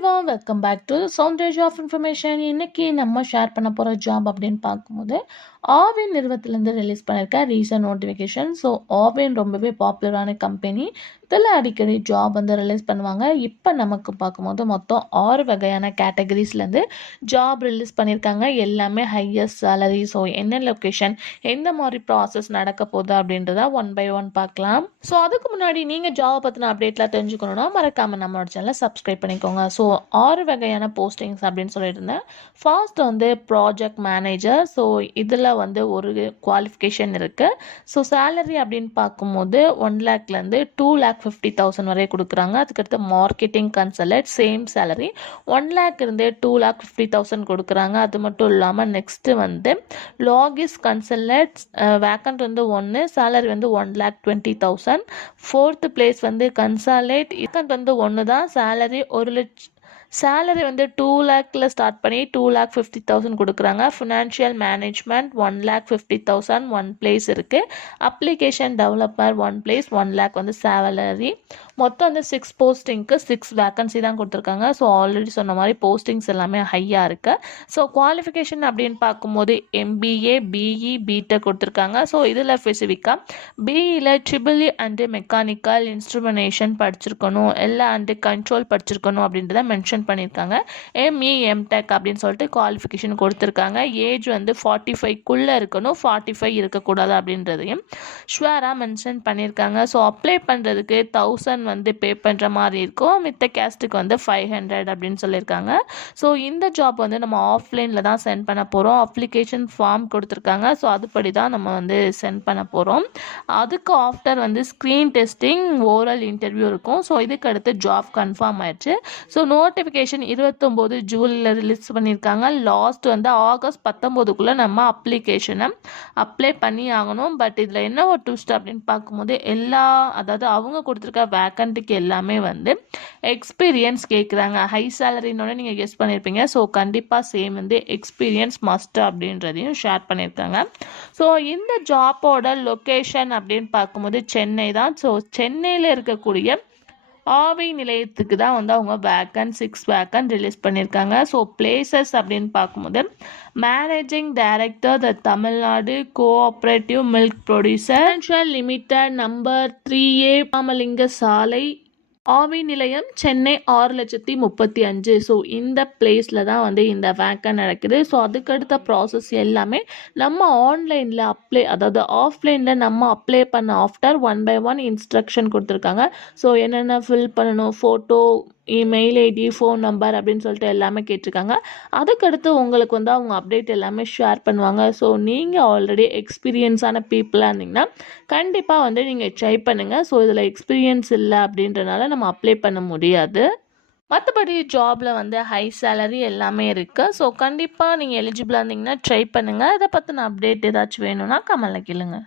Everyone welcome back to Soundage of information. இன்னைக்கு நம்ம share பண்ண போகிற ஜாப் அப்படின்னு பார்க்கும்போது ஆவின் நிறுவனத்திலேருந்து ரிலீஸ் பண்ணியிருக்க ரீசன்ட் நோட்டிஃபிகேஷன். ஸோ ஆவின் ரொம்பவே பாப்புலரான கம்பெனி. இதில் அடிக்கடி ஜாப் வந்து ரிலீஸ் பண்ணுவாங்க. இப்போ நமக்கு பார்க்கும்போது மொத்தம் 6 வகையான கேட்டகரிஸ்லேருந்து ஜாப் ரிலீஸ் பண்ணியிருக்காங்க. எல்லாமே ஹையஸ்ட் சேலரி. ஸோ என்ன லொக்கேஷன், எந்த மாதிரி ப்ராசஸ் நடக்க போகுது அப்படின்றத ஒன் பை ஒன் பார்க்கலாம். ஸோ அதுக்கு முன்னாடி நீங்கள் ஜாப் பற்றின அப்டேட்லாம் தெரிஞ்சுக்கணுன்னா மறக்காமல் நம்மளோட சேனலை சப்ஸ்கிரைப் பண்ணிக்கோங்க. ஸோ 6 வகையான போஸ்டிங்ஸ் அப்படின்னு சொல்லிட்டு இருந்தேன். ஃபர்ஸ்ட் வந்து ப்ராஜெக்ட் மேனேஜர். ஸோ இதில் வந்து ஒரு குவாலிஃபிகேஷன் இருக்குது. ஸோ சேலரி அப்படின்னு பார்க்கும்போது 1 லேக்லேருந்து 2,50,000 வரை கொடுக்குறாங்க. அதுக்கடுத்து marketing consultant same salary 1 lakh இருந்து 2,50,000 கொடுக்குறாங்க. அது மட்டும் இல்லாமல் நெக்ஸ்ட்டு வந்து லாகிஸ் கன்சல்டன்ட் வேக்கண்ட் வந்து 1, சேலரி வந்து 1,20,000. 4th பிளேஸ் வந்து கன்சாலேட் வேக்கண்ட் வந்து 1 தான், சேலரி 1 லட்சம். சேலரி வந்து 2 லேக்கில் ஸ்டார்ட் பண்ணி 2,50,000 கொடுக்குறாங்க. ஃபினான்ஷியல் மேனேஜ்மெண்ட் 1,50,000 1 பிளேஸ் இருக்குது. அப்ளிகேஷன் டெவலப்பர் 1 பிளேஸ் 1 லேக் வந்து சேலரி. மொத்தம் வந்து 6 போஸ்டிங்க்கு 6 வேக்கன்சி தான் கொடுத்துருக்காங்க. ஸோ ஆல்ரெடி சொன்ன மாதிரி போஸ்டிங்ஸ் எல்லாமே ஹையாக இருக்குது. ஸோ குவாலிஃபிகேஷன் அப்படின்னு பார்க்கும்போது MBA, BE, BTech கொடுத்துருக்காங்க. ஸோ இதில் ஸ்பெசிஃபிக்காக பிஇயில் ட்ரிபிள் அண்டு மெக்கானிக்கல் இன்ஸ்ட்ருமெண்டேஷன் படிச்சிருக்கணும், எல்லாம் அண்டு கண்ட்ரோல் படிச்சிருக்கணும் அப்படின்றத மென்ஷன் பண்ணியிருக்காங்க. ME, MTech அப்படின்னு சொல்லிட்டு குவாலிஃபிகேஷன் கொடுத்துருக்காங்க. ஏஜ் வந்து 45க்குள்ளே இருக்கணும், 45 இருக்கக்கூடாது அப்படின்றதையும் ஷுவராக மென்ஷன் பண்ணியிருக்காங்க. ஸோ அப்ளை பண்ணுறதுக்கு 1,000 வந்து பே பண்ணுற மாதிரி இருக்கும். மித்த கேஸ்ட்டுக்கு வந்து 500 அப்படின்னு சொல்லியிருக்காங்க. ஸோ இந்த ஜாப் வந்து நம்ம ஆஃப்லைனில் தான் சென்ட் பண்ண போகிறோம். அப்ளிகேஷன் ஃபார்ம் கொடுத்துருக்காங்க. ஸோ அதுபடி தான் நம்ம வந்து சென்ட் பண்ண போகிறோம். அதுக்கு ஆஃப்டர் வந்து ஸ்க்ரீன் டெஸ்டிங், ஓரல் இன்டர்வியூ இருக்கும். ஸோ இதுக்கு அடுத்து ஜாப் கன்ஃபார்ம் ஆயிடுச்சு. ஸோ நோட்டிஃபிகேஷன் 29 ஜூலையில் ரிலீஸ் பண்ணியிருக்காங்க. லாஸ்ட் வந்து ஆகஸ்ட் 19க்குள்ளே நம்ம அப்ளிகேஷனை அப்ளை பண்ணி ஆகணும். பட் இதில் என்ன ஒரு ட்விஸ்ட் அப்படின்னு பார்க்கும்போது அதாவது அவங்க கொடுத்துருக்க வேக்கண்ட்டுக்கு எல்லாமே வந்து எக்ஸ்பீரியன்ஸ் கேட்குறாங்க. ஹை சேலரினோட நீங்கள் கெஸ் பண்ணியிருப்பீங்க. ஸோ கண்டிப்பாக சேம் வந்து எக்ஸ்பீரியன்ஸ் மஸ்ட் அப்படின்றதையும் ஷேர் பண்ணியிருக்காங்க. ஸோ இந்த ஜாப்போட லொக்கேஷன் அப்படின்னு பார்க்கும்போது சென்னை தான். ஸோ சென்னையில் இருக்கக்கூடிய ஆவி நிலையத்துக்கு தான் வந்து அவங்க வேக்கன்ட் 6 வேக்கன்ட் ரிலீஸ் பண்ணியிருக்காங்க. ஸோ பிளேசஸ் அப்படின்னு பார்க்கும்போது மேனேஜிங் டைரக்டர் த Tamil Nadu cooperative milk producer limited, number 3A, Ramalinga சாலை, ஆவி நிலையம், சென்னை 6,35,000. ஸோ இந்த பிளேஸில் தான் வந்து இந்த வேக்கன்ட் நடக்குது. ஸோ அதுக்கடுத்த ப்ராசஸ் எல்லாமே நம்ம ஆன்லைனில் அதாவது ஆஃப்லைனில் நம்ம அப்ளை பண்ண ஆஃப்டர் 1 by 1 இன்ஸ்ட்ரக்ஷன் கொடுத்துருக்காங்க. ஸோ என்னென்ன ஃபில் பண்ணணும், photo, email ID, phone number அப்படின்னு சொல்லிட்டு எல்லாமே கேட்டிருக்காங்க. அதுக்கடுத்து உங்களுக்கு வந்து அவங்க அப்டேட் எல்லாமே ஷேர் பண்ணுவாங்க. ஸோ நீங்கள் ஆல்ரெடி எக்ஸ்பீரியன்ஸான பீப்புளாக இருந்தீங்கன்னா கண்டிப்பாக வந்து நீங்கள் ட்ரை பண்ணுங்கள். ஸோ இதில் எக்ஸ்பீரியன்ஸ் இல்லை அப்படின்றனால நம்ம அப்ளை பண்ண முடியாது. மற்றபடி ஜாபில் வந்து ஹை சேலரி எல்லாமே இருக்குது. ஸோ கண்டிப்பாக நீங்கள் எலிஜிபிளாக இருந்தீங்கன்னா ட்ரை பண்ணுங்கள். இதை பற்றின அப்டேட் ஏதாச்சும் வேணும்னா கமெண்ட்ல கேளுங்க.